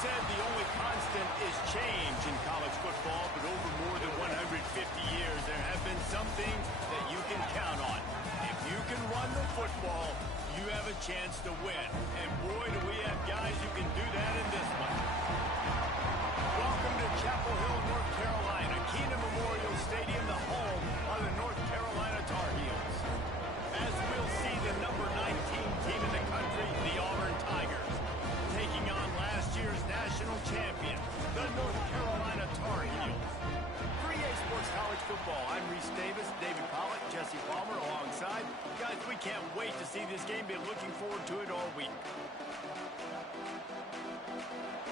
said the only constant is change in college football, but over more than 150 years, there have been some things that you can count on. If you can run the football, you have a chance to win. And boy, do we have guys who can do that in this one. Welcome to Chapel Hill, North Carolina, Keenan Memorial Stadium, the home of the North Carolina Tar Heels. As we'll see, the number 19 team in the country, the Auburn Tigers, taking on last year's national champion, the North Carolina Tar Heels. 3A Sports College Football. I'm Reese Davis, David Pollock, Jesse Palmer alongside. Guys, we can't wait to see this game. Been looking forward to it all week.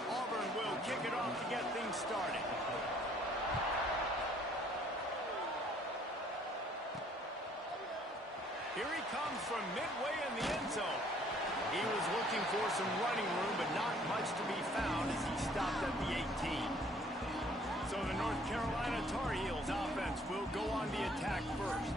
Auburn will kick it off to get things started. Here he comes from midway in the end zone. He was looking for some running room, but not much to be found as he stopped at the 18. So the North Carolina Tar Heels offense will go on the attack first.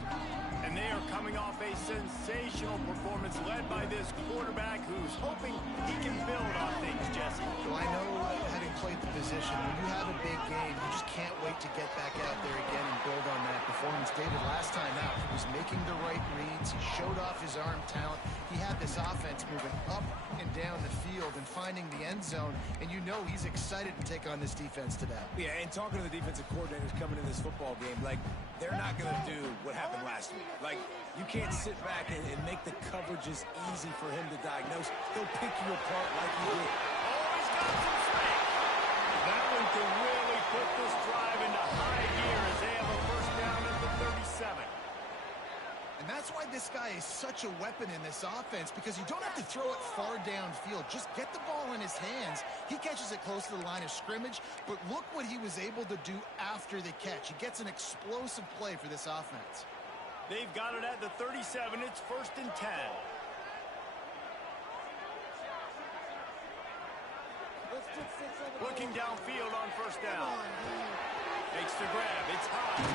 And they are coming off a sensational performance led by this quarterback who's hoping he can build on things, Jesse. Well, I know having played the position, when you have a big game, you just can't wait to get back out there again and build on that performance. David, last time out, he was making the right reads. He showed off his arm talent. He had this offense moving up and down the field and finding the end zone, and you know he's excited to take on this defense today. Yeah, and talking to the defensive coordinators coming in this football game, like, they're not going to do what happened last week. Like, you can't sit back and make the coverages easy for him to diagnose. He'll pick you apart like he did. Oh, he's got some space. That one can really put this drive into high gear as they have a first down at the 37. And that's why this guy is such a weapon in this offense, because you don't have to throw it far downfield. Just get the ball in his hands. He catches it close to the line of scrimmage, but look what he was able to do after the catch. He gets an explosive play for this offense. They've got it at the 37. It's 1st and 10. Looking downfield on first down. Makes the grab. It's high.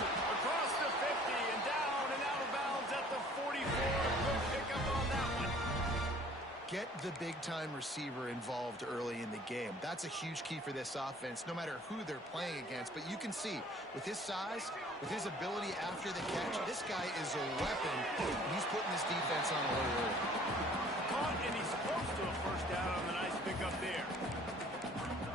Across the 50 and down and out of bounds at the 44. Good pickup on that one. Get the big-time receiver involved early in the game. That's a huge key for this offense, no matter who they're playing against. But you can see, with his size, with his ability after the catch, this guy is a weapon. He's putting this defense on alert. Caught, and he's close to a first down on the nice pickup there.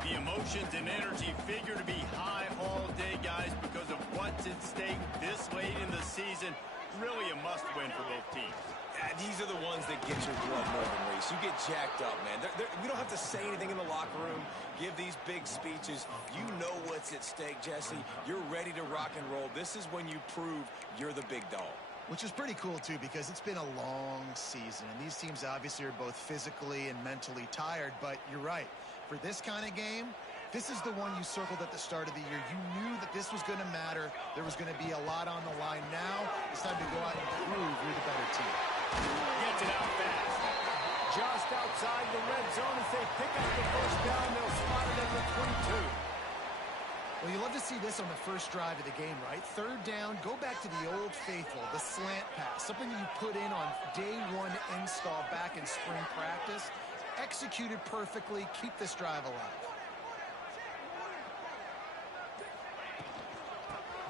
The emotions and energy figure to be high all day, guys, because of what's at stake this late in the season. Really a must-win for both teams. Yeah, these are the ones that get your blood moving, Reese. You get jacked up, man. We don't have to say anything in the locker room, give these big speeches. You know what's at stake, Jesse. You're ready to rock and roll. This is when you prove you're the big dog. Which is pretty cool, too, because it's been a long season. And these teams obviously are both physically and mentally tired. But you're right. For this kind of game, this is the one you circled at the start of the year. You knew that this was going to matter. There was going to be a lot on the line. Now it's time to go out and prove you're the better team. Gets it out fast. Just outside the red zone as they pick up the first down. They'll spot it at the 22. Well, you love to see this on the first drive of the game, right? Third down, go back to the old faithful, the slant pass, something you put in on day one install back in spring practice. Executed perfectly, keep this drive alive.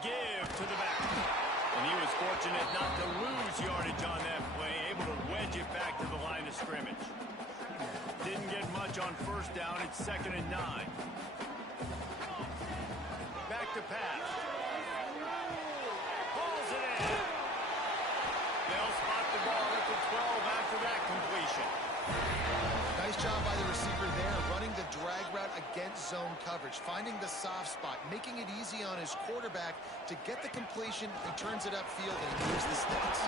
Give to the back. And he was fortunate not to lose yardage on that play, able to wedge it back to the line of scrimmage. Didn't get much on first down. It's 2nd and 9. Back to pass. Pulls it in. They'll spot the ball at the 12 after that completion. Nice job by the receiver there, running the drag route against zone coverage, finding the soft spot, making it easy on his quarterback to get the completion. He turns it upfield and here's the sticks.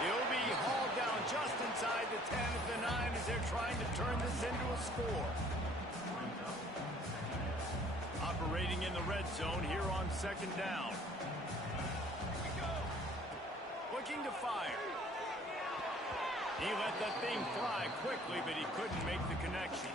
He'll be hauled down just inside the 10 at the 9 as they're trying to turn this into a score. Operating in the red zone here on 2nd down. Looking to fire. He let that thing fly quickly, but he couldn't make the connection.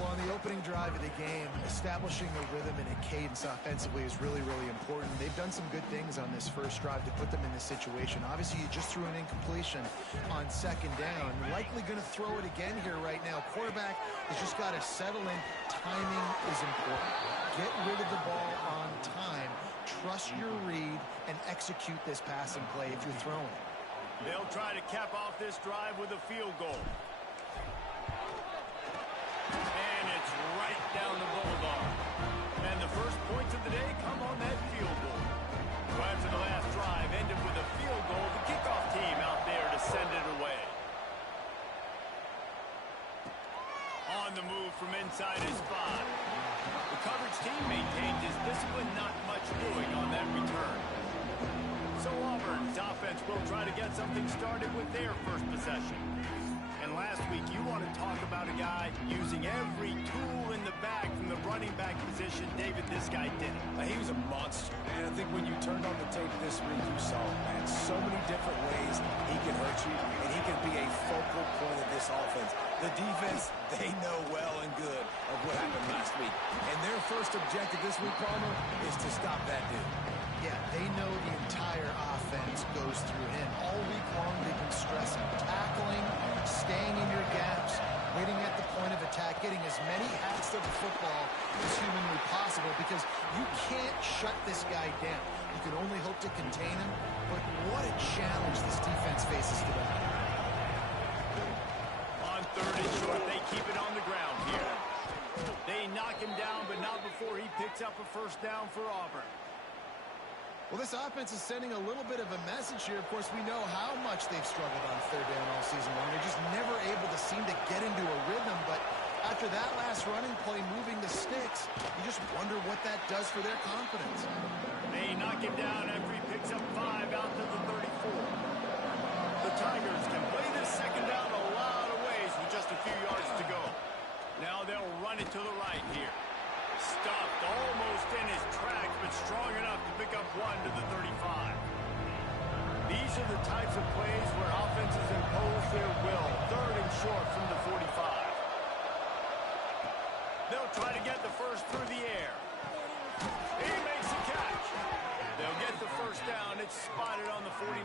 Well, on the opening drive of the game, establishing a rhythm and a cadence offensively is really, really important. They've done some good things on this first drive to put them in this situation. Obviously, you just threw an incompletion on second down. Likely going to throw it again here right now. Quarterback has just got to settle in. Timing is important. Get rid of the ball on time. Trust your read and execute this passing play if you're throwing it. They'll try to cap off this drive with a field goal. And it's right down the boulevard. And the first points of the day come on that field goal. So after the last drive ended with a field goal, the kickoff team out there to send it away. On the move from inside his 5. The coverage team maintains his discipline, not much doing on that return. So Auburn's offense will try to get something started with their first possession. And last week, you want to talk about a guy using every tool in the bag from the running back position. David, this guy did it. He was a monster, man. I think when you turned on the tape this week, you saw, man, so many different ways he can hurt you, and he can be a focal point of this offense. The defense, they know well and good of what happened last week. And their first objective this week, Palmer, is to stop that dude. Yeah, they know the entire offense goes through him. All week long, they've been stressing tackling, staying in your gaps, waiting at the point of attack, getting as many hats to the football as humanly possible, because you can't shut this guy down. You can only hope to contain him, but what a challenge this defense faces today. On third and short, they keep it on the ground here. They knock him down, but not before he picks up a first down for Auburn. Well, this offense is sending a little bit of a message here. Of course, we know how much they've struggled on third down all season long. They're just never able to seem to get into a rhythm. But after that last running play, moving the sticks, you just wonder what that does for their confidence. They knock him down after he picks up 5 out to the 34. The Tigers can play this second down a lot of ways with just a few yards to go. Now they'll run it to the right here. Stuffed almost in his tracks, but strong enough to pick up 1 to the 35. These are the types of plays where offenses impose their will. Third and short from the 45. They'll try to get the first through the air. He makes the catch. They'll get the first down. It's spotted on the 49.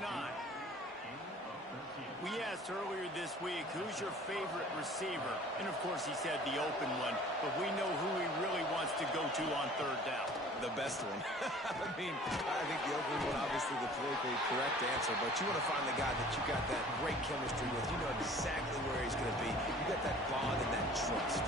We asked earlier this week, who's your favorite receiver? And, of course, he said the open one, but we know who he really wants to go to on third down. The best one. I mean, I think the open one, obviously the politically correct answer, but you want to find the guy that you got that great chemistry with. You know exactly where he's going to be. You got that bond and that trust.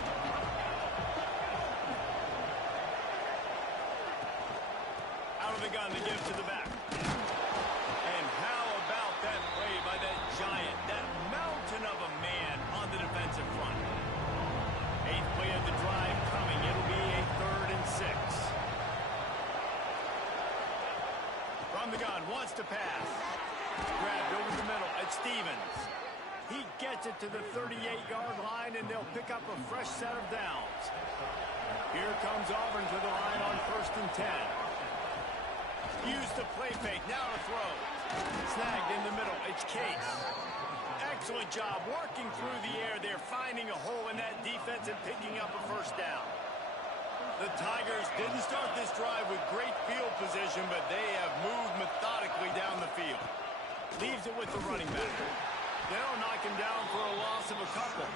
Out of the gun to give to the back. And how about that play by that giant, that mountain of a man on the defensive front? 8th play of the drive coming. It'll be a 3rd and 6. From the gun, wants to pass. Grabbed over the middle at Stevens. He gets it to the 38-yard line, and they'll pick up a fresh set of downs. Here comes Auburn to the line on 1st and 10. Use the play fake, now to throw. Snagged in the middle, it's Case. Excellent job working through the air there, finding a hole in that defense and picking up a first down. The Tigers didn't start this drive with great field position, but they have moved methodically down the field. Leaves it with the running back. They'll knock him down for a loss of a couple.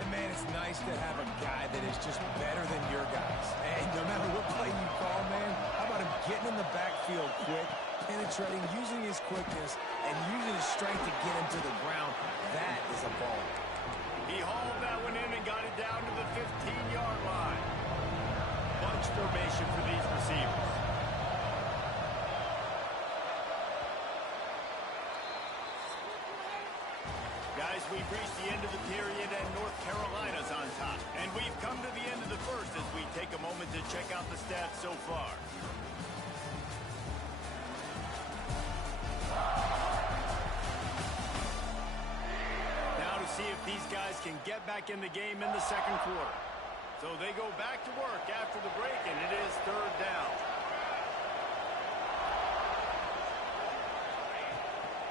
And, man, it's nice to have a guy that is just better than your guys. And no matter what play you call, man, how about him getting in the backfield quick, penetrating, using his quickness, and using his strength to get him to the ground. That is a ball. He hauled that one in and got it down to the 15-yard line. Bunch formation for these receivers. Guys, we've reached the end of the period and North Carolina's on top. And we've come to the end of the first as we take a moment to check out the stats so far. Now to see if these guys can get back in the game in the second quarter. So they go back to work after the break, and it is 3rd down.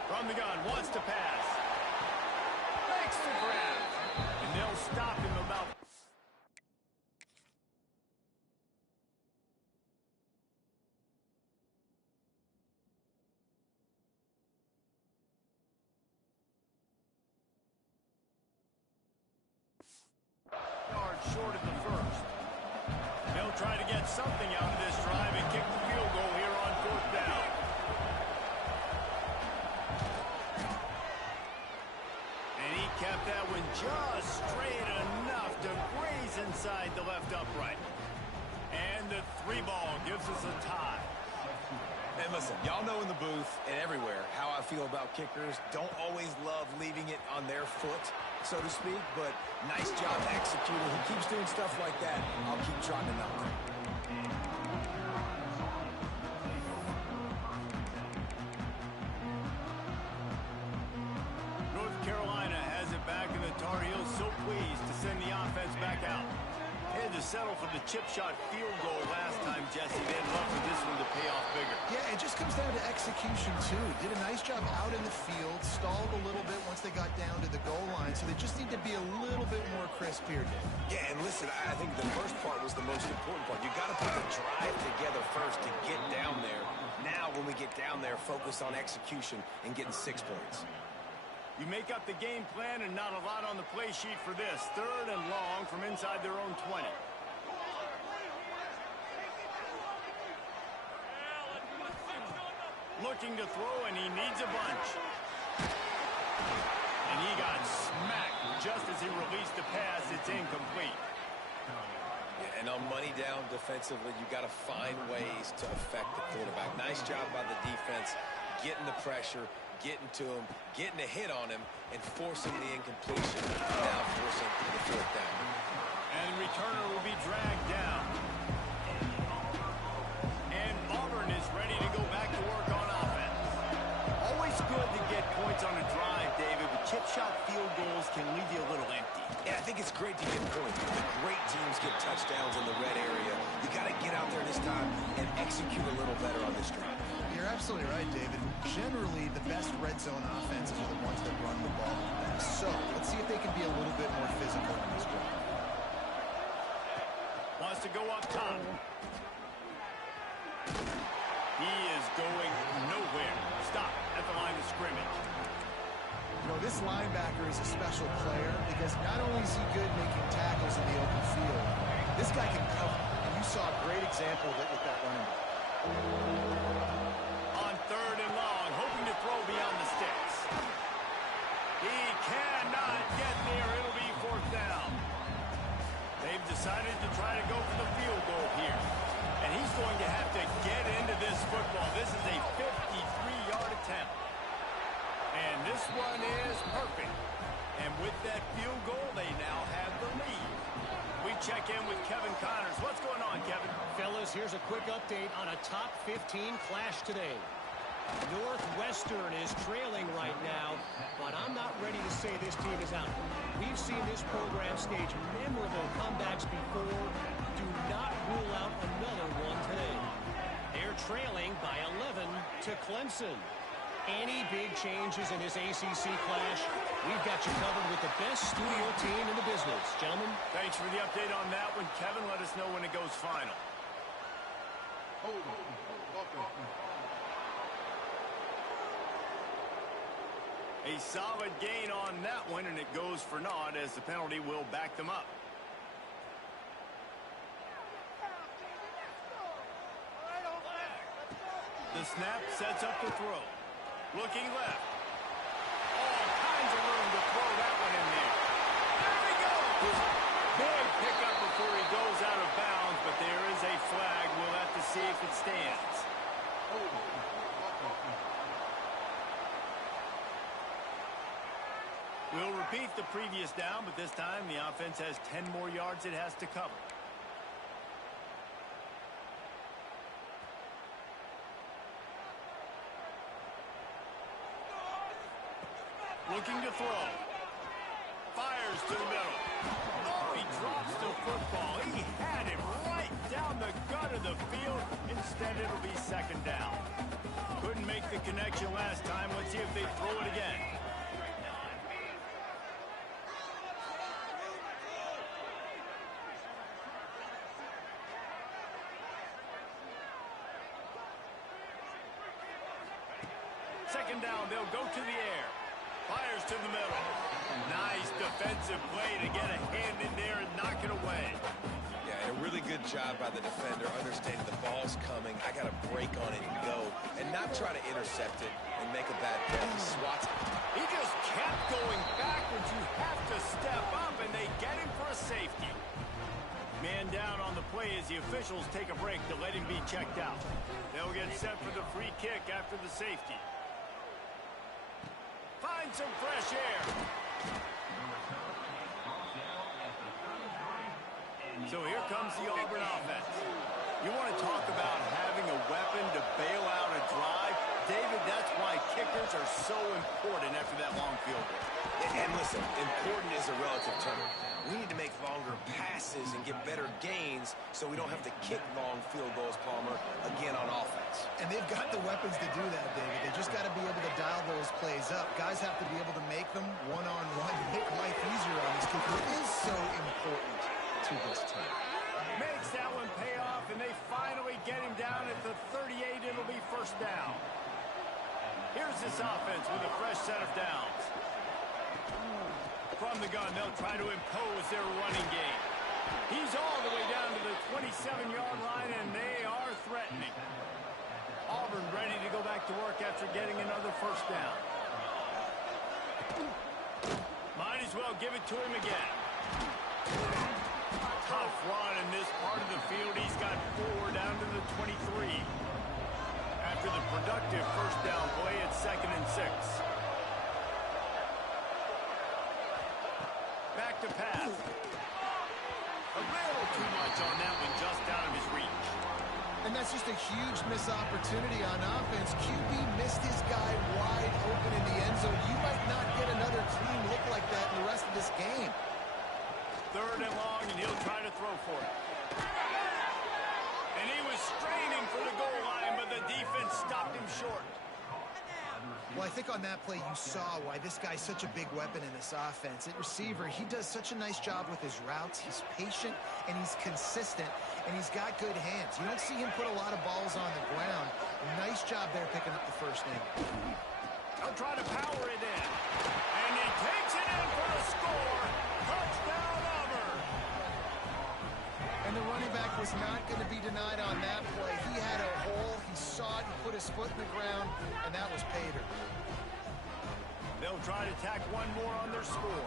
From the gun, wants to pass. get something out of this drive and kick the field goal here on 4th down. And he kept that one just straight enough to graze inside the left upright. And the 3 ball gives us a tie. And listen, y'all know in the booth and everywhere how I feel about kickers. Don't always love leaving it on their foot, so to speak, but nice job executing. He keeps doing stuff like that. I'll keep trotting him out there. North Carolina has it back, and the Tar Heels so pleased to send the offense back out. They had to settle for the chip shot field goal last time, Jesse. They'd love for this one to pay off bigger. Yeah, it just comes down to execution, too. Did a nice job out in the field, stalled a little bit once they got down to the goal line, so they just need to be a little bit more crisp here, Dave. Yeah, and listen, I think the first part was the most important part. You got to put the drive together first to get down there. Now, when we get down there, focus on execution and getting 6 points. You make up the game plan and not a lot on the play sheet for this. 3rd and long from inside their own 20. Looking to throw, and he needs a bunch. And he got smacked just as he released the pass. It's incomplete. Yeah, and on money down defensively, you got to find ways to affect the quarterback. Nice job by the defense, getting the pressure, getting to him, getting a hit on him, and forcing the incompletion. Now forcing the 4th down. And the returner will be dragged down. And Auburn is ready to go back to work on offense. Always good to get points on a drive, David, but chip shot field goals can leave you a little empty. Yeah, I think it's great to get points. The great teams get touchdowns in the red area. You got to get out there this time and execute a little better on this drive. You're absolutely right, David. Generally, the best red zone offenses are the ones that run the ball best. So, let's see if they can be a little bit more physical on this drive. Wants to go up top. He is going nowhere. Stop at the line of scrimmage. You know, this linebacker is a special player because not only is he good making tackles in the open field, this guy can cover. And you saw a great example of it with that running back. On 3rd and long, hoping to throw beyond the sticks. He cannot get there. It'll be 4th down. They've decided to try to go for the field goal here. And he's going to have to get into this football. This is a 53-yard attempt. And this one is perfect. And with that field goal, they now have the lead. We check in with Kevin Connors. What's going on, Kevin? Fellas, here's a quick update on a top 15 clash today. Northwestern is trailing right now, but I'm not ready to say this team is out. We've seen this program stage memorable comebacks before. Do not rule out another one today. They're trailing by 11 to Clemson. Any big changes in this ACC clash, we've got you covered with the best studio team in the business. Gentlemen. Thanks for the update on that one, Kevin. Let us know when it goes final. A solid gain on that one, and it goes for naught as the penalty will back them up. The snap sets up the throw. Looking left. All kinds of room to throw that one in there. There he goes. Big pickup before he goes out of bounds, but there is a flag. We'll have to see if it stands. We'll repeat the previous down, but this time the offense has 10 more yards it has to cover. Looking to throw. Fires to the middle. Oh, he drops the football. He had him right down the gut of the field. Instead, it'll be 2nd down. Couldn't make the connection last time. Let's see if they throw it again. Second down, they'll go to the air. Fires to the middle. Nice defensive play to get a hand in there and knock it away. Yeah, A really good job by the defender, understanding the ball's coming. I got to break on it and go, and not try to intercept it and make a bad play. He swats it. He just kept going backwards. You have to step up, and they get him for a safety. Man down on the play as the officials take a break to let him be checked out. They'll get set for the free kick after the safety. Find some fresh air. So here comes the Auburn offense. You want to talk about having a weapon to bail out a drive? David, that's why kickers are so important after that long field goal. And listen, important is a relative term. We need to make longer passes and get better gains so we don't have to kick long field goals, Palmer, again on offense. And they've got the weapons to do that, David. They just got to be able to dial those plays up. Guys have to be able to make them one-on-one, make life easier on this kicker. It is so important to this team. Makes that one pay off, and they finally get him down at the 38. It'll be first down. Here's this offense with a fresh set of downs. From the gun, they'll try to impose their running game. He's all the way down to the 27-yard line, and they are threatening. Auburn ready to go back to work after getting another first down. Might as well give it to him again. Tough run in this part of the field. He's got 4 down to the 23. After the productive first down play, it's 2nd and 6. Back to pass. A little too much on that one, just out of his reach. And that's just a huge missed opportunity on offense. QB missed his guy wide open in the end zone. You might not get another clean look like that in the rest of this game. 3rd and long, and he'll try to throw for it. And he was straining for the goal line, but the defense stopped him short. Well, I think on that play you saw why this guy's such a big weapon in this offense. At receiver, he does such a nice job with his routes. He's patient, and he's consistent, and he's got good hands. You don't see him put a lot of balls on the ground. Nice job there picking up the first down. He'll try to power it in. And he takes it in for the score. Touchdown, Auburn. And the running back was not going to be denied on that play. He had a hole. He saw it. He put his foot in the ground, and that was Pater. They'll try to tack one more on their score.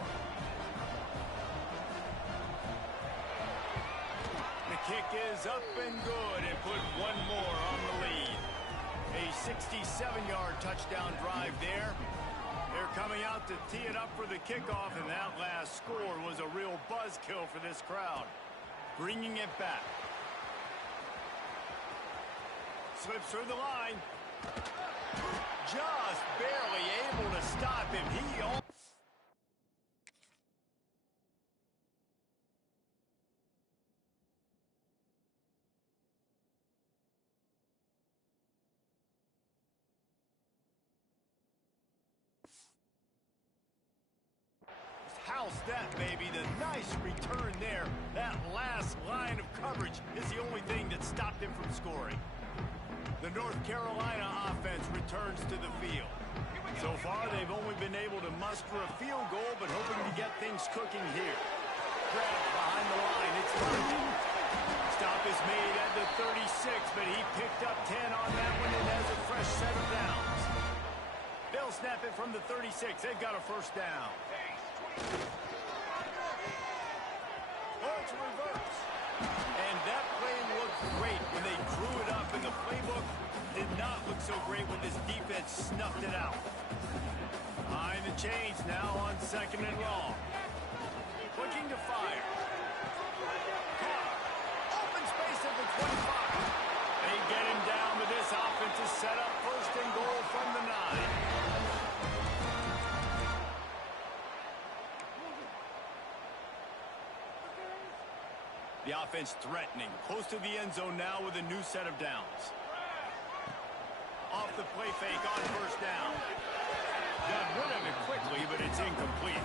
The kick is up and good and put one more on the lead. A 67-yard touchdown drive there. They're coming out to tee it up for the kickoff, and that last score was a real buzzkill for this crowd. Bringing it back. Slips through the line. Just barely able to stop him. House that, baby. The nice return there. That last line of coverage is the only thing that stopped him from scoring. The North Carolina offense returns to the field. So far, they've only been able to muster a field goal, but hoping to get things cooking here. Grab behind the line. It's Martin. Stop is made at the 36, but he picked up 10 on that one and has a fresh set of downs. They'll snap it from the 36. They've got a first down. Let's reverse. And that play looked great when they drew it up, and the playbook did not look so great when this defense snuffed it out. Behind the chains now on 2nd and long. Looking to fire. Open space at the 25. They get him down, but this offense is set up 1st and goal from the 9. The offense threatening, close to the end zone now with a new set of downs. Off the play fake on first down. Got rid of it quickly, but it's incomplete.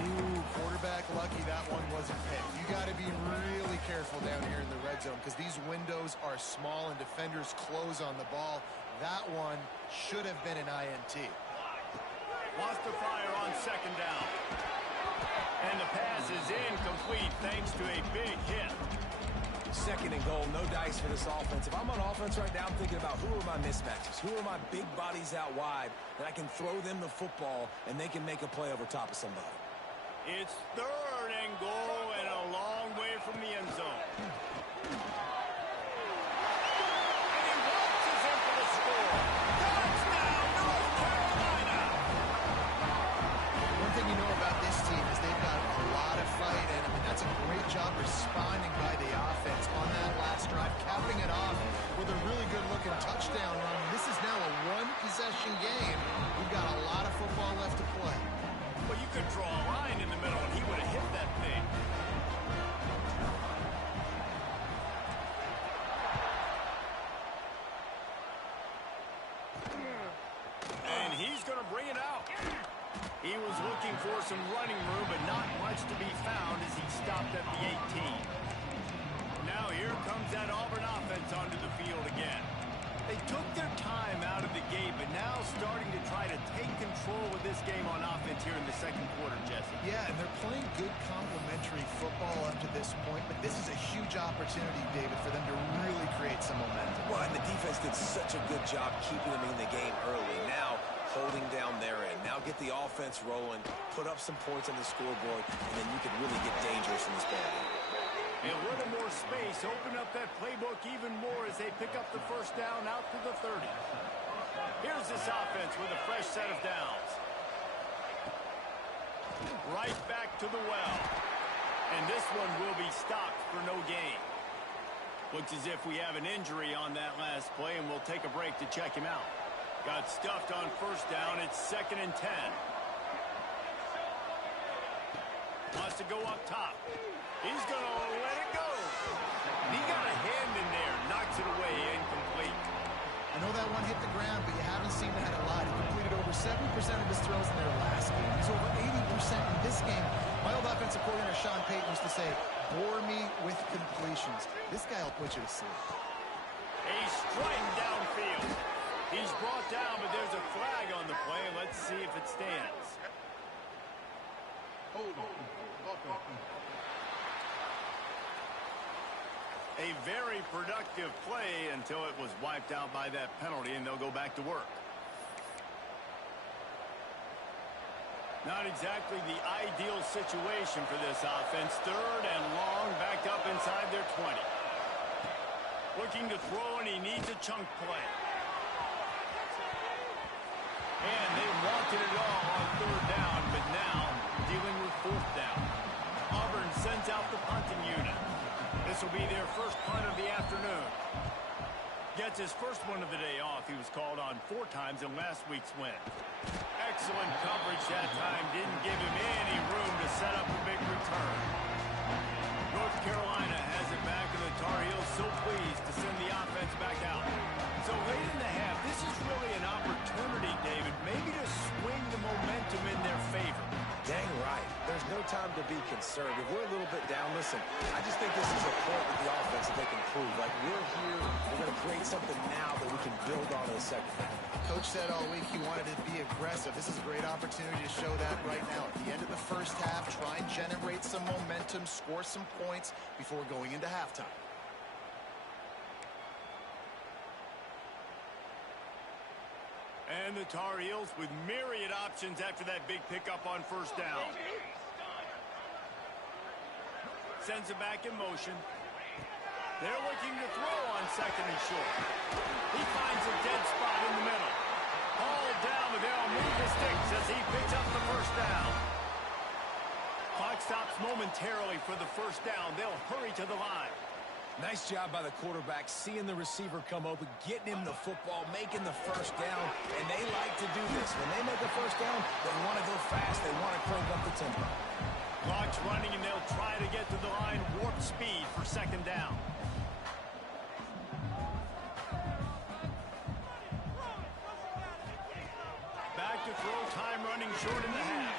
Ooh, quarterback lucky that one wasn't picked. You got to be really careful down here in the red zone because these windows are small and defenders close on the ball. That one should have been an INT. Lost the fire on 2nd down. And the pass is incomplete thanks to a big hit. Second and goal, no dice for this offense. If I'm on offense right now, I'm thinking about who are my mismatches? Who are my big bodies out wide that I can throw them the football and they can make a play over top of somebody? It's third and goal and a long way from the end zone. And he waltzes in for the score. Touchdown, North Carolina! One thing you know about this team is they've got a lot of fight in them, and that's a great job responding by the offense on that last drive, capping it off with a really good-looking touchdown run. This is now a one-possession game. We've got a lot of football left to play. Well, you could draw a line in the middle, and he would have hit that thing. And he's going to bring it out. He was looking for some running room, but not much to be found as he stopped at the 18. Now here comes that Auburn offense onto the field again. They took their time out of the gate, but now starting to try to take control of this game on offense here in the second quarter, Jesse. Yeah, and they're playing good complementary football up to this point, but this is a huge opportunity, David, for them to really create some momentum. Well, and the defense did such a good job keeping them in the game early. Now, holding down their end. Now get the offense rolling, put up some points on the scoreboard, and then you can really get dangerous in this ball game. A little more space, open up that playbook even more as they pick up the first down out to the 30. Here's this offense with a fresh set of downs. Right back to the well. And this one will be stopped for no gain. Looks as if we have an injury on that last play, and we'll take a break to check him out. Got stuffed on first down. It's 2nd and 10. Wants to go up top. He's going to let it go. He got a hand in there. Knocks it away. Incomplete. I know that one hit the ground, but you haven't seen that a lot. He completed over 70% of his throws in their last game. He's over 80% in this game. My old offensive coordinator, Sean Payton, used to say, bore me with completions. This guy will put you to sleep. A strike downfield. He's brought down, but there's a flag on the play. Let's see if it stands. Hold on. A very productive play until it was wiped out by that penalty, and they'll go back to work. Not exactly the ideal situation for this offense. Third and long, backed up inside their 20. Looking to throw, and he needs a chunk play. And they wanted it all on third down, but now dealing with fourth down. Auburn sends out the punting unit. This will be their first punt of the afternoon. Gets his first one of the day off. He was called on 4 times in last week's win. Excellent coverage that time. Didn't give him any room to set up a big return. North Carolina has it back, and the Tar Heels so pleased to send the offense back out. So late in the half, this is really an opportunity, David, maybe to swing the momentum in their favor. Dang right. There's no time to be concerned. If we're a little bit down, listen, I just think this is a point with the offense that they can prove. Like, we're here, we're going to create something now that we can build on in the second half. Coach said all week he wanted to be aggressive. This is a great opportunity to show that right now. At the end of the first half, try and generate some momentum, score some points before going into halftime. And the Tar Heels with myriad options after that big pickup on first down. Sends it back in motion. They're looking to throw on second and short. He finds a dead spot in the middle. Hauled down, but they'll move the sticks as he picks up the first down. Clock stops momentarily for the first down. They'll hurry to the line. Nice job by the quarterback, seeing the receiver come open, getting him the football, making the first down, and they like to do this. When they make a first down, they want to go fast, they want to crank up the tempo. Clock's running, and they'll try to get to the line, warp speed for second down. Back to throw, time running short in the half.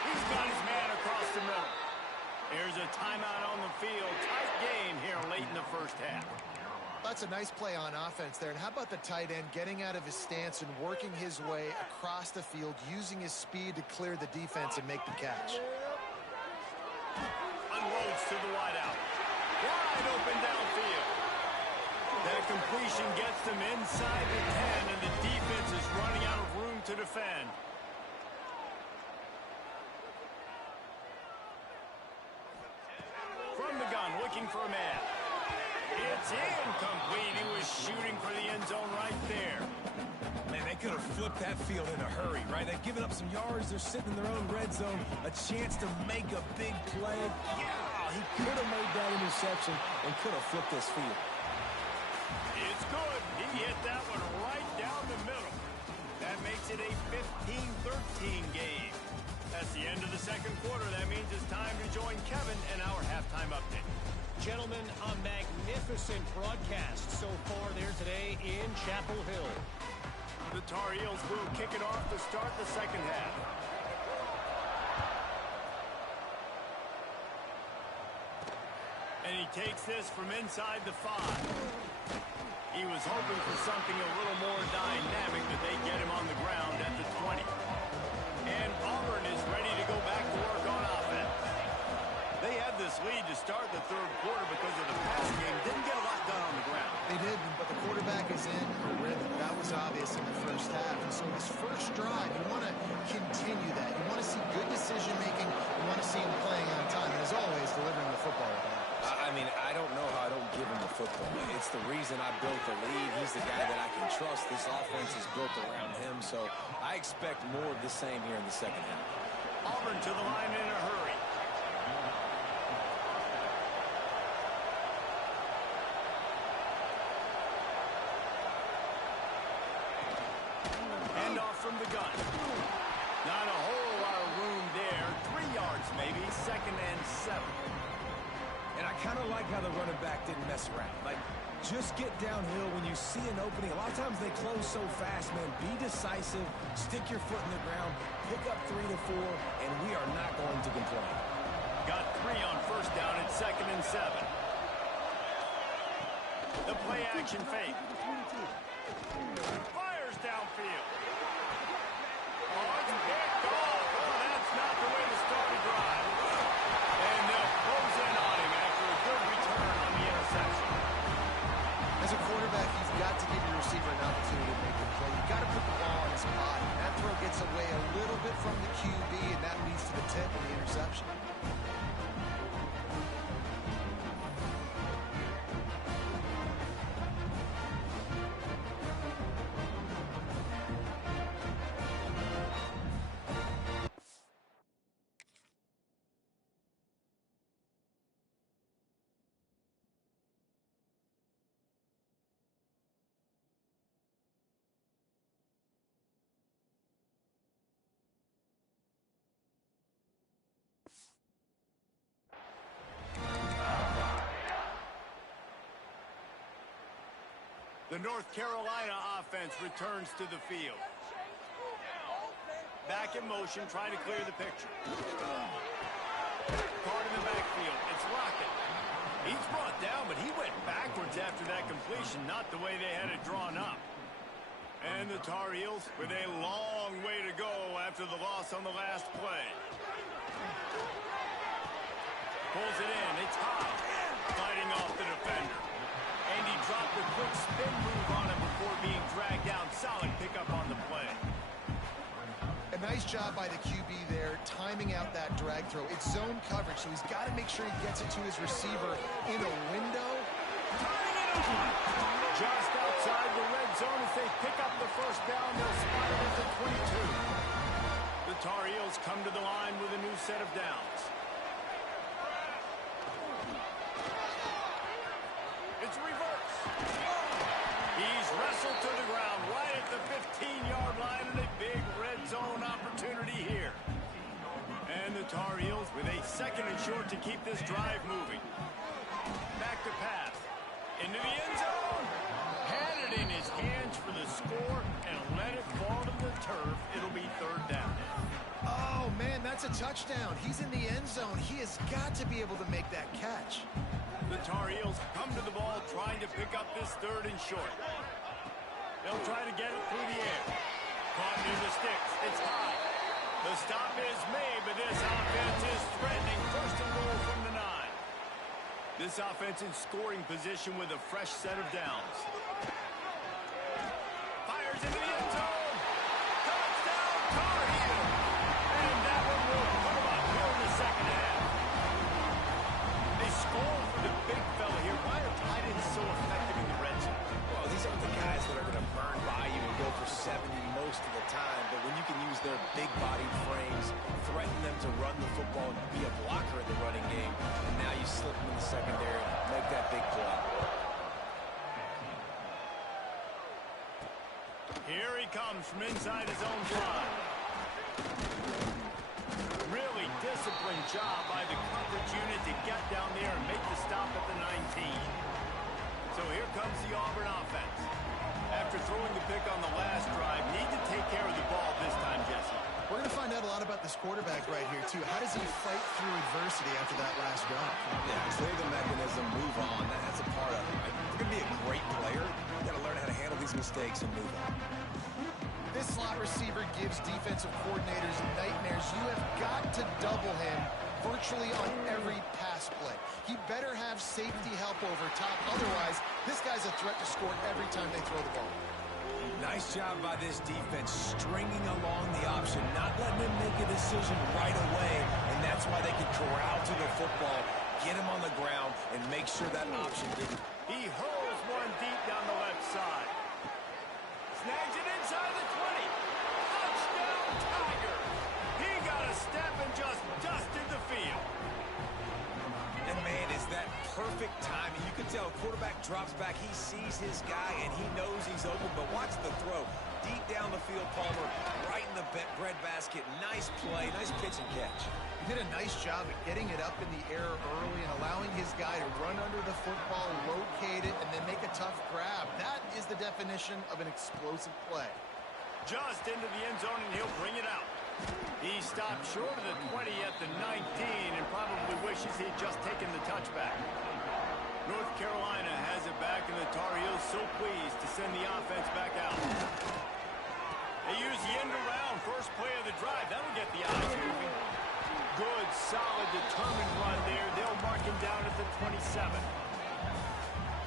He's got his man across the middle. There's a timeout on the field. Tight game here late in the first half. That's a nice play on offense there. And how about the tight end getting out of his stance and working his way across the field, using his speed to clear the defense and make the catch. Unloads to the wideout. Wide open downfield. That completion gets them inside the 10, and the defense is running out of room to defend. From the gun, looking for a man. It's incomplete. He was shooting for the end zone right there. Man, they could have flipped that field in a hurry, right? They've given up some yards. They're sitting in their own red zone. A chance to make a big play. Yeah, he could have made that interception and could have flipped this field. It's good. He hit that one right down the middle. That makes it a 15-13 game. That's the end of the second quarter. That means it's time to join Kevin in our halftime update. Gentlemen, a magnificent broadcast so far there today in Chapel Hill. The Tar Heels will kick it off to start the second half. And he takes this from inside the 5. He was hoping for something a little more dynamic, but they get him on the ground at the 20. And Auburn is ready to go back to work on offense. They had this lead to start the third quarter because of the pass game. Didn't get a lot done on the ground. They didn't, but the quarterback is in a rhythm. That was obvious in the first half. And so this first drive, you want to continue that. You want to see good decision-making. You want to see him playing on time. And as always, delivering the football. I mean, I don't know how I don't give him the football. It's the reason I built the lead. He's the guy that I can trust. This offense is built around him. So I expect more of the same here in the second half. Auburn to the line in a hurry. Handoff from the gun. Not a whole lot of room there. 3 yards maybe. 2nd and 7. And I kind of like how the running back didn't mess around. Like, just get downhill when you see an opening. A lot of times they close so fast, man. Be decisive. Stick your foot in the ground. Pick up 3 to 4, and we are not going to complain. Got 3 on first down at 2nd and 7. The play action fake. Fires downfield. Oh, it's picked off. Oh, that's not the way to start a drive. And they'll close in on him after a good return on the interception. As a quarterback, you've got to give your receiver an opportunity to make a play. You've got to put the ball on his body. That throw gets away a little bit from the QB, and that leads to the tip and the interception. The North Carolina offense returns to the field. Back in motion, trying to clear the picture. Caught in the backfield. It's Rocket. He's brought down, but he went backwards after that completion, not the way they had it drawn up. And the Tar Heels with a long way to go after the loss on the last play. Pulls it in. It's high. Fighting off the defender. And he dropped a quick spin move on him before being dragged down. Solid pickup on the play. A nice job by the QB there, timing out that drag throw. It's zone coverage, so he's got to make sure he gets it to his receiver in a window. Just outside the red zone as they pick up the first down. They'll spot it at the 22. The Tar Heels come to the line with a new set of downs. It's reverse. He's wrestled to the ground right at the 15-yard line, and a big red zone opportunity here. And the Tar Heels with a 2nd and short to keep this drive moving. Back to pass. Into the end zone. Had it in his hands for the score and let it fall to the turf. It'll be 3rd down. Oh, man, that's a touchdown. He's in the end zone. He has got to be able to make that catch. The Tar Heels come to the ball trying to pick up this 3rd and short. They'll try to get it through the air. Caught near the sticks. It's high. The stop is made, but this offense is threatening. 1st and goal from the 9. This offense in scoring position with a fresh set of downs. Fires into the end zone. Touchdown, Tar Heel. And that one will put them up here in the second half. They score for the big fella here. Why are tight ends so effective in the red zone? Well, these aren't the guys that are going to burn by you and go for 70 most of the time, but when you can use their big-bodied frames, threaten them to run the football and be a blocker in the running game, and now you slip them in the secondary, make that big play. Here he comes from inside his own fly. Really disciplined job by the coverage unit to get down there and make the stop at the 19. So here comes the Auburn offense. After throwing the pick on the last drive, need to take care of the ball this time, Jesse. We're going to find out a lot about this quarterback right here, too. How does he fight through adversity after that last drive? Yeah, clear the mechanism, move on. That's a part of it, right? If you're going to be a great player, you got to learn how to handle these mistakes and move on. This slot receiver gives defensive coordinators nightmares. You have got to double him virtually on every pass play. He better have safety help over top. Otherwise, this guy's a threat to score every time they throw the ball. Nice job by this defense, stringing along the option, not letting him make a decision right away, and that's why they can corral to the football, get him on the ground, and make sure that option didn't. He hurls one deep down the left side. Snags it inside the 20. Touchdown, Tiger. He got a step and just dusted the field. And, man, is that perfect timing. You can tell quarterback drops back. He sees his guy, and he knows he's open. But watch the throw. Deep down the field, Palmer, right in the bread basket. Nice play, nice pitch and catch. He did a nice job of getting it up in the air early and allowing his guy to run under the football, locate it, and then make a tough grab. That is the definition of an explosive play. Just into the end zone, and he'll bring it out. He stopped short of the 20 at the 19 and probably wishes he'd just taken the touchback. North Carolina has it back, and the Tar Heels so pleased to send the offense back out. They use the end around, first play of the drive. That'll get the eyes moving. Good, solid, determined run there. They'll mark him down at the 27.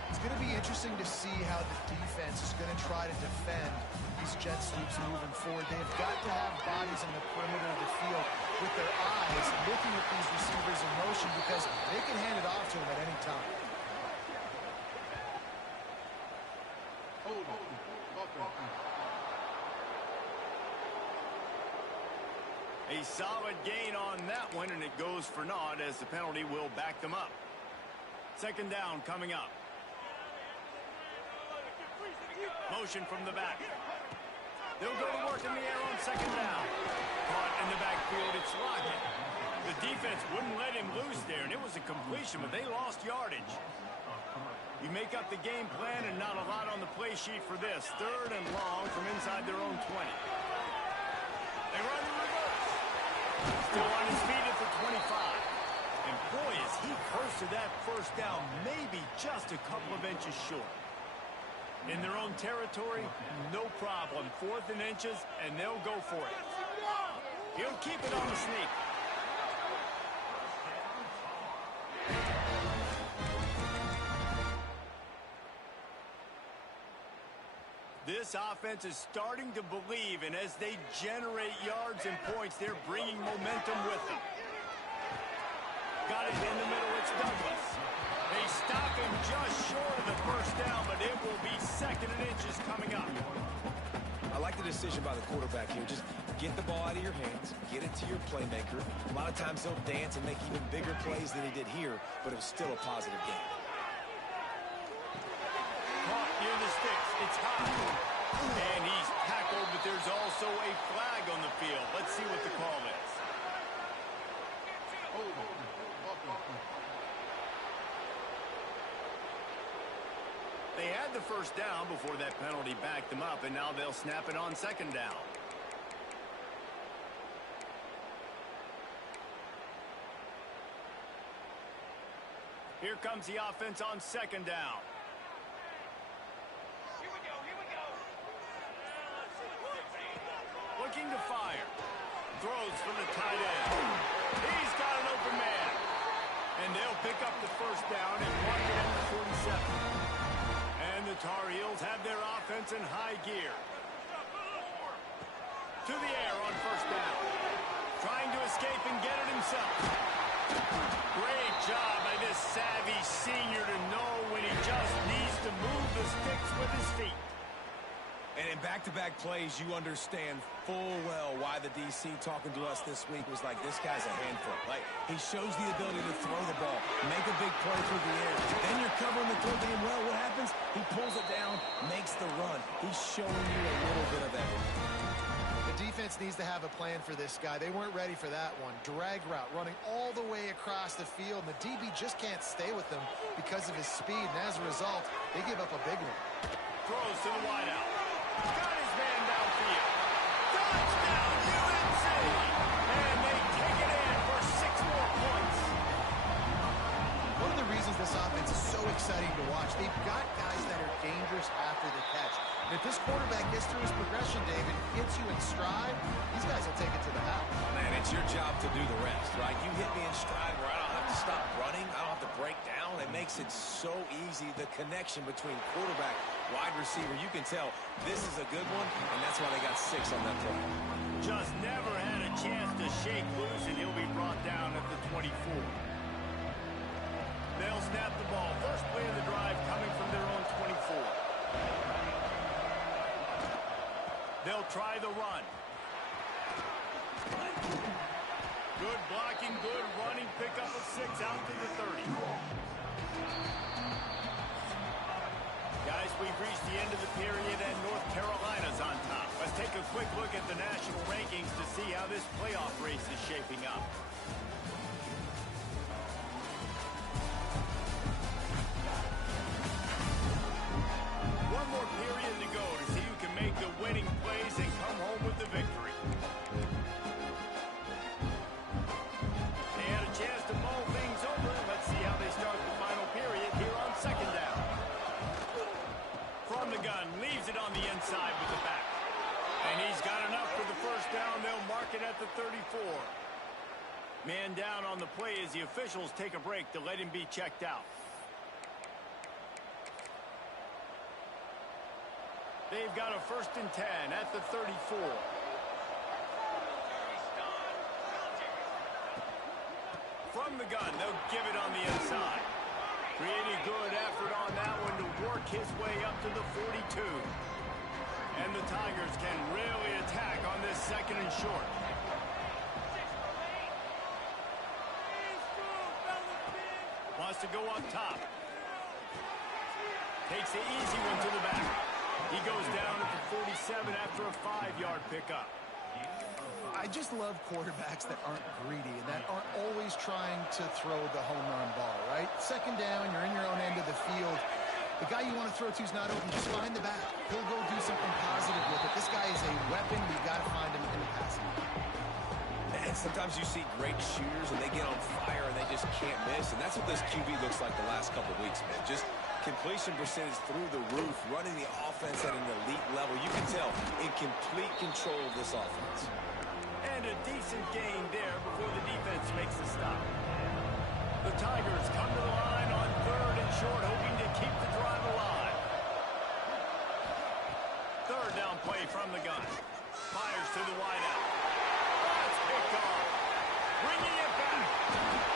It's going to be interesting to see how the defense is going to try to defend these jet sweeps moving forward. They've got to have bodies in the perimeter of the field with their eyes looking at these receivers in motion because they can hand it off to them at any time. A solid gain on that one, and it goes for naught as the penalty will back them up. Second down coming up. Motion from the back. They'll go to work in the air on second down. Caught in the backfield, it's Lockett. The defense wouldn't let him loose there, and it was a completion, but they lost yardage. You make up the game plan, and not a lot on the play sheet for this. Third and long from inside their own 20. They run the reverse. Still on his feet at the 25. And boy, is he close to that first down, maybe just a couple of inches short. In their own territory, no problem. 4th and inches, and they'll go for it. He'll keep it on the sneak. This offense is starting to believe, and as they generate yards and points, they're bringing momentum with them. Got it in the middle, it's Douglas. They stop him just short of the first down, but it will be 2nd and inches coming up. I like the decision by the quarterback here. Just get the ball out of your hands, get it to your playmaker. A lot of times he'll dance and make even bigger plays than he did here, but it was still a positive game. Caught near the sticks. It's high. And he's tackled, but there's also a flag on the field. Let's see what the call is. They had the first down before that penalty backed them up, and now they'll snap it on second down. Here comes the offense on second down. Looking to fire. Throws for the tight end. He's got an open man. And they'll pick up the first down escape and get it himself. Great job by this savvy senior to know when he just needs to move the sticks with his feet. And in back-to-back plays, you understand full well why the DC talking to us this week was like, this guy's a handful. Like, he shows the ability to throw the ball, make a big play through the air. Then you're covering the throw game well. What happens? He pulls it down, makes the run. He's showing you a little bit of everything. The defense needs to have a plan for this guy. They weren't ready for that one. Drag route, running all the way across the field. And the DB just can't stay with them because of his speed. And as a result, they give up a big one. Throws to the wideout. Got his man downfield. Touchdown, UNC! And they take it in for 6 more points. One of the reasons this offense is so exciting to watch, they've got guys that are dangerous after the catch. And if this quarterback gets through his progression, David, hits you in stride, these guys will take it to the house. Man, it's your job to do the rest, right? You hit me in stride where I don't have to stop running. I don't have to break down. It makes it so easy, the connection between quarterback, wide receiver. You can tell this is a good one, and that's why they got 6 on that play. Just never had a chance to shake loose, and he'll be brought down at the 24. They'll snap the ball. First play of the drive coming from their own 24. They'll try the run. Good blocking, good running, pick up of 6 out to the 30. Guys, we've reached the end of the period and North Carolina's on top. Let's take a quick look at the national rankings to see how this playoff race is shaping up. One more period to go to see who can make the winning plays and come home with the victory. They had a chance to mull things over. Let's see how they start the final period here on 2nd down. From the gun, leaves it on the inside with the back. And he's got enough for the first down. They'll mark it at the 34. Man down on the play as the officials take a break to let him be checked out. They've got a 1st and 10 at the 34. From the gun, they'll give it on the inside. Pretty good effort on that one to work his way up to the 42. And the Tigers can really attack on this 2nd and short. Wants to go up top. Takes the easy one to the back. He goes down at the 47 after a 5-yard pickup. I just love quarterbacks that aren't greedy and that aren't always trying to throw the home run ball, right? 2nd down, you're in your own end of the field. The guy you want to throw to is not open. Just find the back. He'll go do something positive with it. This guy is a weapon. We've got to find him in the passing. And sometimes you see great shooters and they get on fire and they just can't miss. And that's what this QB looks like the last couple weeks, man. Just completion percentage through the roof, running the offense at an elite level. You can tell in complete control of this offense. And a decent gain there before the defense makes the stop. The Tigers come to the line on 3rd and short, hoping to keep the drive alive. 3rd down play from the gun. Fires to the wideout. That's picked off. Bringing it back.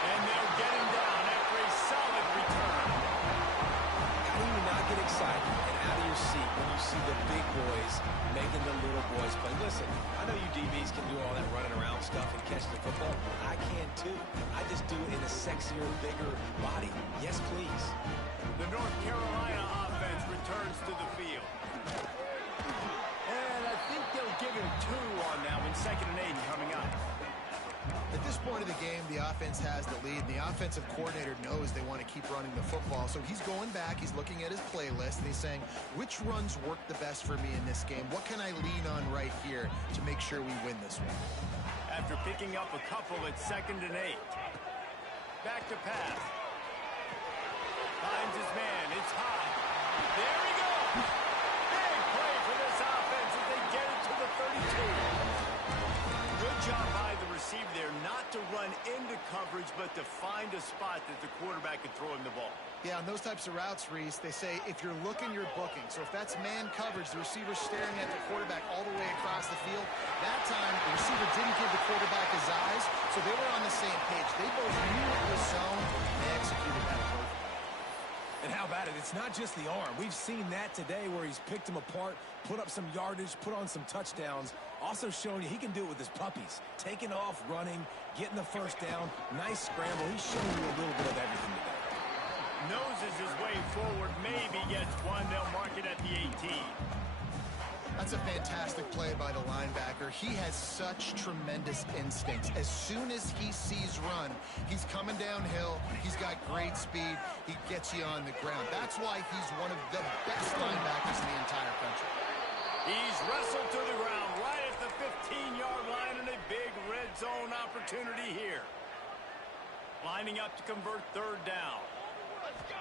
And they'll get him down after a solid return. How do you not get excited and out of your seat when you see the big boys making the little boys play? Listen, I know you DBs can do all that running around stuff and catch the football. I can too. I just do it in a sexier, bigger body. Yes, please. The North Carolina offense returns to the field. And I think they'll give him 2 on that one. 2nd and 8 coming up. At this point of the game, the offense has the lead, and the offensive coordinator knows they want to keep running the football. So he's going back, he's looking at his playlist, and he's saying, which runs work the best for me in this game? What can I lean on right here to make sure we win this one? After picking up a couple at 2nd and 8. Back to pass. Finds his man. It's high. There he goes. Big play for this offense as they get it to the 32. Good job by the receiver there, not to run into coverage, but to find a spot that the quarterback can throw him the ball. Yeah, on those types of routes, Reese, they say if you're looking, you're booking. So if that's man coverage, the receiver's staring at the quarterback all the way across the field. That time, the receiver didn't give the quarterback his eyes, so they were on the same page. They both knew it was zone. They executed that perfectly. And how about it? It's not just the arm. We've seen that today where he's picked them apart, put up some yardage, put on some touchdowns. Also showing you he can do it with his puppies. Taking off, running, getting the first down. Nice scramble. He's showing you a little bit of everything today. Noses his way forward, maybe gets one. They'll mark it at the 18. That's a fantastic play by the linebacker. He has such tremendous instincts. As soon as he sees run, he's coming downhill. He's got great speed. He gets you on the ground. That's why he's one of the best linebackers in the entire country. He's wrestled to the ground right at the 15-yard line, and a big red zone opportunity here. Lining up to convert third down. Let's go.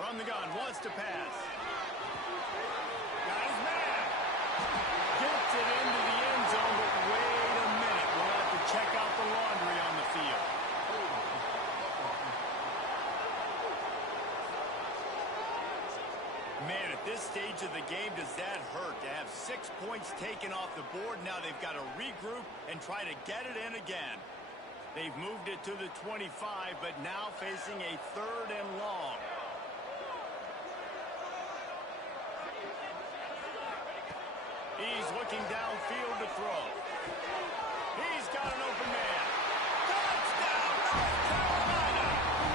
From the gun, wants to pass. Got his man. Gets it into the end zone, but wait a minute. We'll have to check out the laundry on the field. Man, at this stage of the game, does that hurt to have 6 points taken off the board? Now they've got to regroup and try to get it in again. They've moved it to the 25, but now facing a third and long. He's looking downfield to throw. He's got an open man. Touchdown, North Carolina!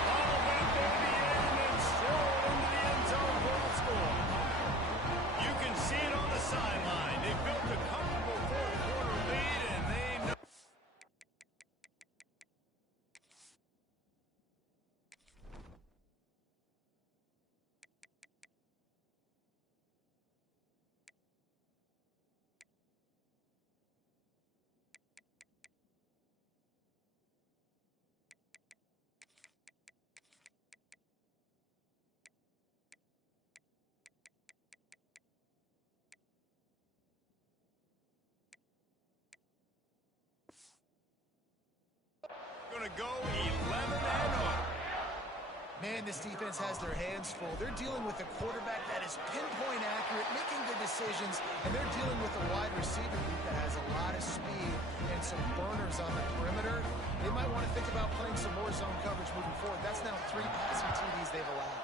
All that baby in and stroll into the end zone for the score. You can see it on the sideline. They built a comfortable fourth-quarter lead, and they know. Going to go 11-0. Man, this defense has their hands full. They're dealing with a quarterback that is pinpoint accurate, making good decisions, and they're dealing with a wide receiver group that has a lot of speed and some burners on the perimeter. They might want to think about playing some more zone coverage moving forward. That's now 3 passing TDs they've allowed.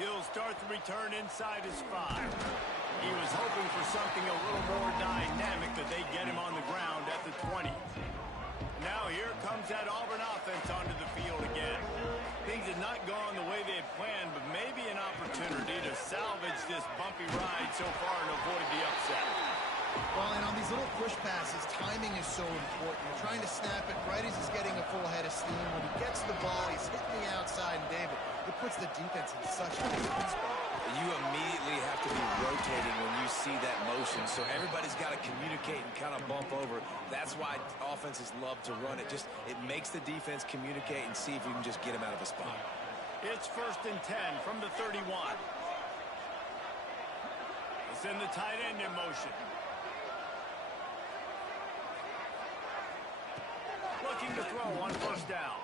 He'll start the return inside his 5. He was hoping for something a little more dynamic, that they get him on the ground at the 20. Now here comes that Auburn offense onto the field again. Things had not gone the way they had planned, but maybe an opportunity to salvage this bumpy ride so far and avoid the upset. Well, and on these little push passes, timing is so important. You're trying to snap it right as he's getting a full head of steam. When he gets the ball, he's hitting the outside, and David, it puts the defense in such a good spot. You immediately have to be rotating when you see that motion, so everybody's got to communicate and kind of bump over. That's why offenses love to run it. It makes the defense communicate and see if you can just get him out of a spot. It's 1st and 10 from the 31. It's in the tight end in motion. Looking to throw on 1st down.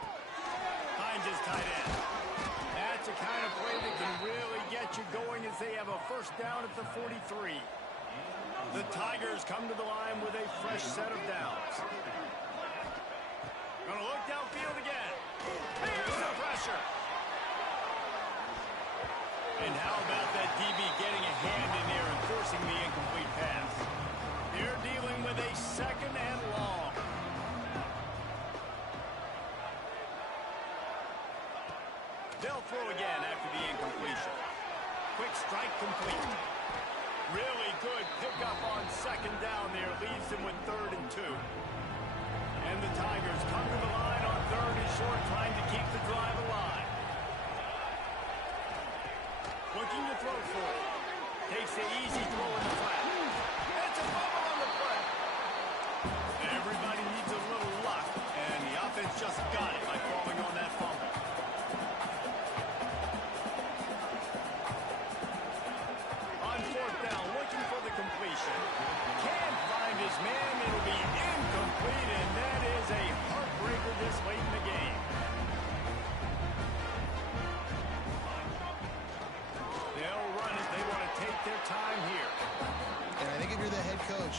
Finds his tight end. That's a kind of play that can really get you going as they have a 1st down at the 43. The Tigers come to the line with a fresh set of downs. Gonna look downfield again. Here's the pressure. And how about that DB getting a hand in there and forcing the incomplete pass? They're dealing with a 2nd and long. They'll throw again after the incompletion. Quick strike complete. Really good pickup on 2nd down there. Leaves them with 3rd and 2. And the Tigers come to the line on 3rd and short, trying to keep the drive alive. Looking to throw for it. Takes the easy throw in the flat. It's a fumble on the play. Everybody needs a little luck, and the offense just got it by falling on that fumble. On 4th down, looking for the completion. Can't find his man. It'll be in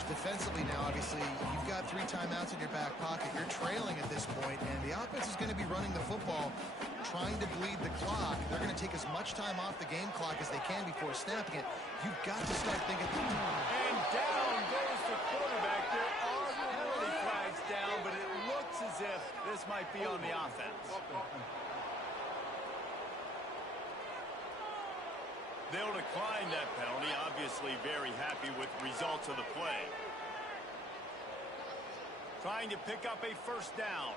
defensively now, obviously, you've got 3 timeouts in your back pocket. You're trailing at this point, and the offense is going to be running the football, trying to bleed the clock. They're going to take as much time off the game clock as they can before snapping it. You've got to start thinking. And down goes the quarterback. There are no early flags down, but it looks as if this might be on the offense. They'll decline that penalty. Obviously very happy with the results of the play. Trying to pick up a first down.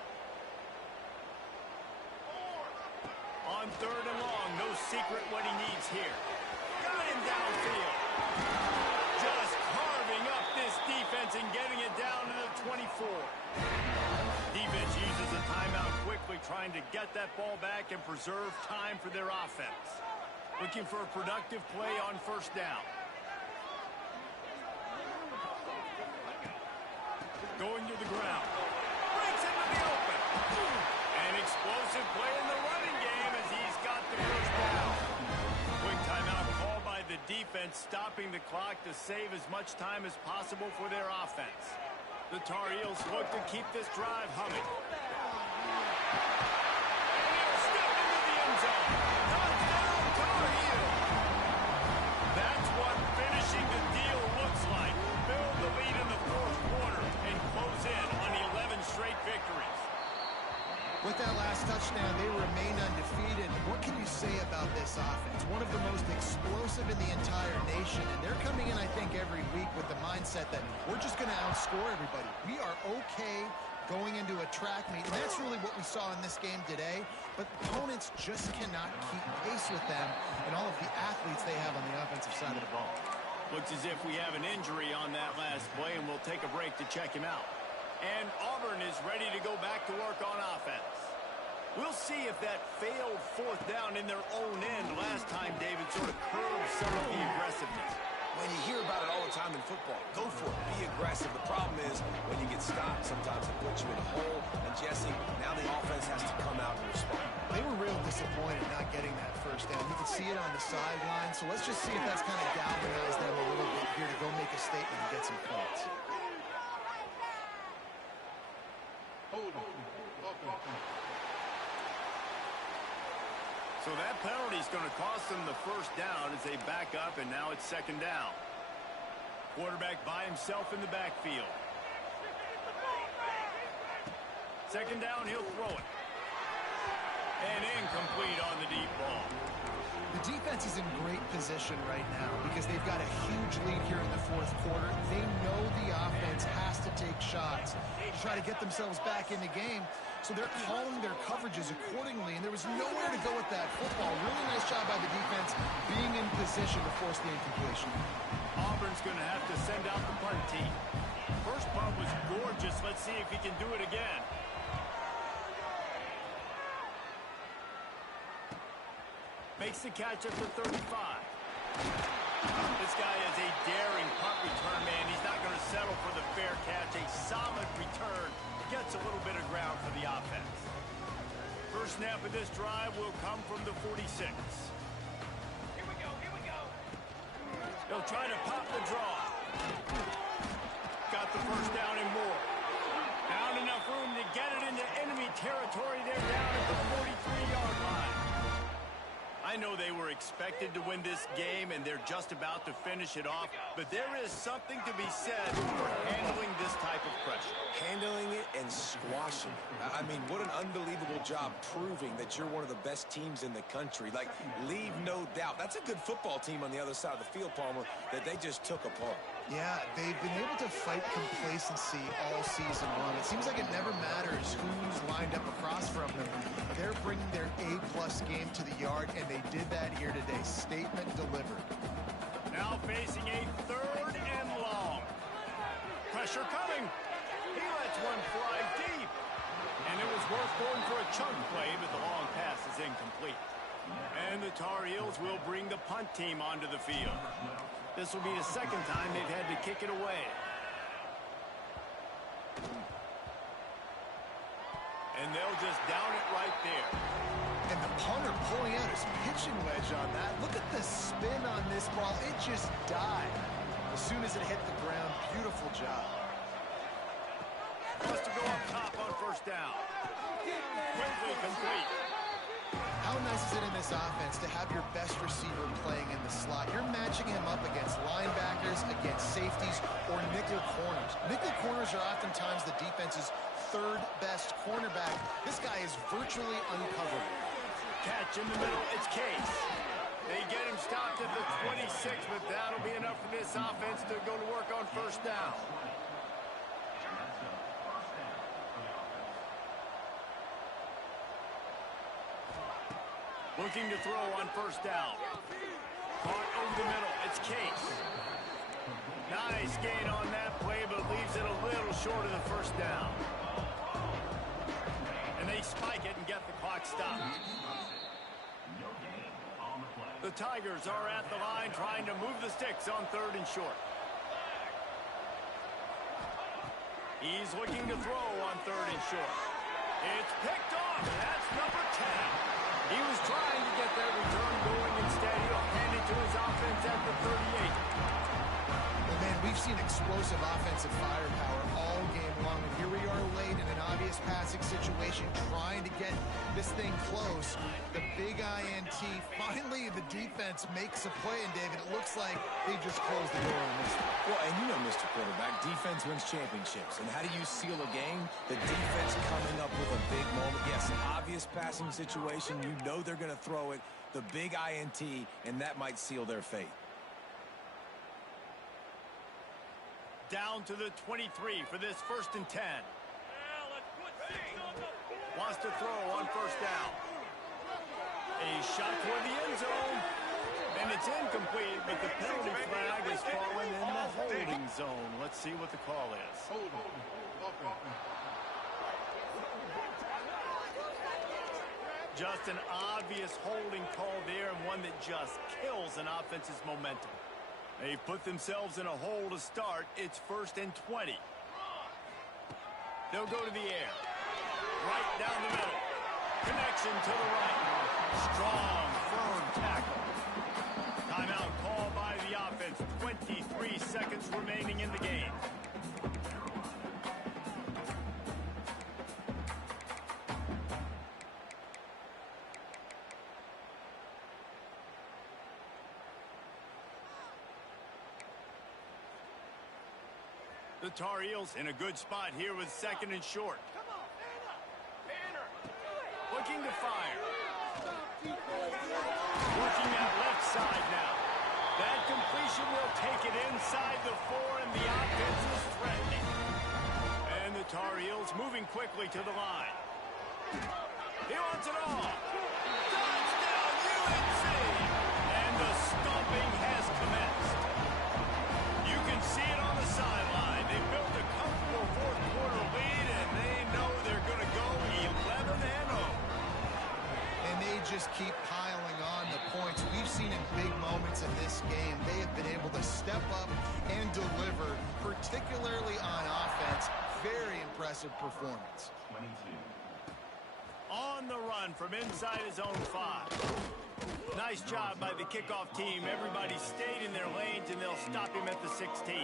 On 3rd and long, no secret what he needs here. Got him downfield. Just carving up this defense and getting it down to the 24. Defense uses a timeout quickly, trying to get that ball back and preserve time for their offense. Looking for a productive play on first down. Going to the ground. Breaks into the open. An explosive play in the running game as he's got the first down. Quick timeout called by the defense, stopping the clock to save as much time as possible for their offense. The Tar Heels look to keep this drive humming. And he'll step into the end zone. Touchdown, Tar Heels. That's what finishing the deal looks like. Build the lead in the 4th quarter and close in on 11 straight victories. With that last touchdown, they remain undefeated. What can you say about this offense? One of the most explosive in the entire nation, and they're coming in, I think, every week with the mindset that we're just going to outscore everybody. We are okay going into a track meet, and that's really what we saw in this game today, but opponents just cannot keep pace with them and all of the athletes they have on the offensive side of the ball. Looks as if we have an injury on that last play, and we'll take a break to check him out. And Auburn is ready to go back to work on offense. We'll see if that failed 4th down in their own end last time, David, sort of curbed some of the aggressiveness. When you hear about it all the time in football, go for it. Be aggressive. The problem is when you get stopped, sometimes it puts you in a hole. And, Jesse, now the offense has to come out and respond. They were real disappointed not getting that first down. You can see it on the sideline. So let's just see if that's kind of galvanized them a little bit here to go make a statement and get some points. So that penalty is going to cost them the first down as they back up, and now it's 2nd down. Quarterback by himself in the backfield. 2nd down, he'll throw it. And incomplete on the deep ball. The defense is in great position right now because they've got a huge lead here in the 4th quarter. They know the offense has to take shots to try to get themselves back in the game. So they're calling their coverages accordingly, and there was nowhere to go with that football. Really nice job by the defense being in position to force the incompletion. Auburn's going to have to send out the punt team. First punt was gorgeous. Let's see if he can do it again. Makes the catch at the 35. This guy is a daring punt return man. He's not going to settle for the fair catch. A solid return. Gets a little bit of ground for the offense. First snap of this drive will come from the 46. Here we go. They'll try to pop the draw. Got the first down and more. Found enough room to get it into enemy territory. They're down at the 43-yard line. I know they were expected to win this game, and they're just about to finish it off, but there is something to be said for handling this type of pressure. Handling it and squashing it. I mean, what an unbelievable job proving that you're one of the best teams in the country. Like, leave no doubt. That's a good football team on the other side of the field, Palmer, that they just took apart. Yeah, they've been able to fight complacency all season long. It seems like it never matters who's lined up across from them. They're bringing their A-plus game to the yard, and they did that here today. Statement delivered. Now facing a 3rd and long. Pressure coming. He lets one fly deep. And it was worth going for a chunk play, but the long pass is incomplete. And the Tar Heels will bring the punt team onto the field. This will be the 2nd time they've had to kick it away. And they'll just down it right there. And the punter pulling out his pitching wedge on that. Look at the spin on this ball. It just died. As soon as it hit the ground, beautiful job. Wants to go up top on first down. Quickly complete. How nice is it in this offense to have your best receiver playing in the slot? You're matching him up against linebackers, against safeties, or nickel corners. Nickel corners are oftentimes the defense's third best cornerback. This guy is virtually uncoverable. Catch in the middle, it's Case. They get him stopped at the 26, but that'll be enough for this offense to go to work on first down. Looking to throw on first down. Caught over the middle. It's Case. Nice gain on that play, but leaves it a little short of the first down. And they spike it and get the clock stopped. The Tigers are at the line trying to move the sticks on third and short. He's looking to throw on third and short. It's picked off. That's number 10. He was trying to get that return going. Instead, he'll hand it to his offense at the 38. Well, man, we've seen explosive offensive firepower all game long, and here we are late in an obvious passing situation, trying to get this thing close. The big INT. Finally, the defense makes a play, and David, it looks like they just closed the door on this one. Well, and you know, Mr. Quarterback, defense wins championships. And how do you seal a game? The defense coming up with a big moment. Yes, obvious passing situation. You know they're going to throw it. The big INT, and that might seal their fate. Down to the 23 for this 1st and 10. Wants to throw on first down. A shot toward the end zone. And it's incomplete, but the penalty flag is falling in the holding zone. Let's see what the call is. Just an obvious holding call there, and one that just kills an offense's momentum. They've put themselves in a hole to start. It's 1st and 20. They'll go to the air. Right down the middle. Connection to the right. Strong, firm tackle. Timeout call by the offense. 23 seconds remaining in the game. The Tar Heels in a good spot here with 2nd and short. Looking to fire. Working out left side now. That completion will take it inside the 4, and the offense is threatening. And the Tar Heels moving quickly to the line. He wants it all. Touchdown, UNC! And the stomping has commenced. You can see it on the sideline. They built a comfortable 4th quarter lead, and they know they're going to go 11-0. And they just keep piling on the points. We've seen in big moments in this game, they have been able to step up and deliver, particularly on offense. Very impressive performance. On the run from inside his own 5. Nice job by the kickoff team. Everybody stayed in their lanes, and they'll stop him at the 16.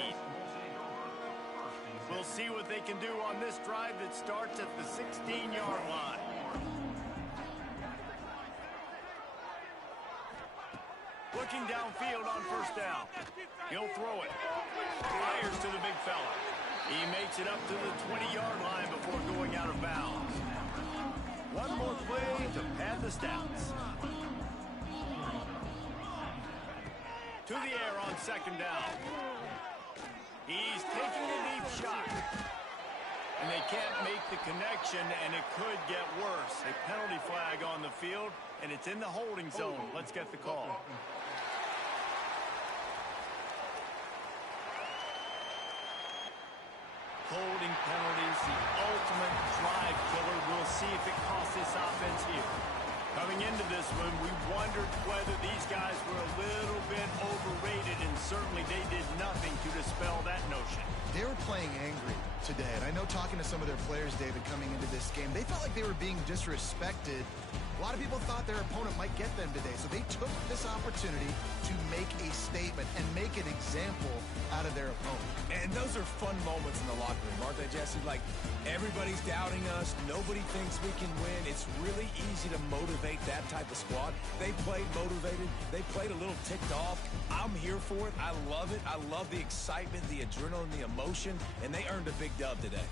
We'll see what they can do on this drive that starts at the 16-yard line. Looking downfield on first down. He'll throw it. Fires to the big fella. He makes it up to the 20-yard line before going out of bounds. One more play to pad the stats. To the air on 2nd down. He's taking a deep shot. And they can't make the connection, and it could get worse. A penalty flag on the field, and it's in the holding zone. Let's get the call. Holding penalties, the ultimate drive killer. We'll see if it costs this offense here. Coming into this one, we wondered whether these guys were a little bit overrated, and certainly they did nothing to dispel that notion. They were playing angry today, and I know talking to some of their players, David, coming into this game, they felt like they were being disrespected lot of people thought their opponent might get them today, so they took this opportunity to make a statement and make an example out of their opponent. And those are fun moments in the locker room, aren't they, Jesse? Like, everybody's doubting us. Nobody thinks we can win. It's really easy to motivate that type of squad. They played motivated. They played a little ticked off. I'm here for it. I love it. I love the excitement, the adrenaline, the emotion, and they earned a big dub today.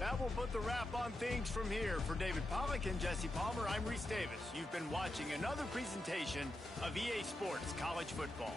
That will put the wrap on things from here. For David Pollack and Jesse Palmer, I'm Reese Davis. You've been watching another presentation of EA Sports College Football.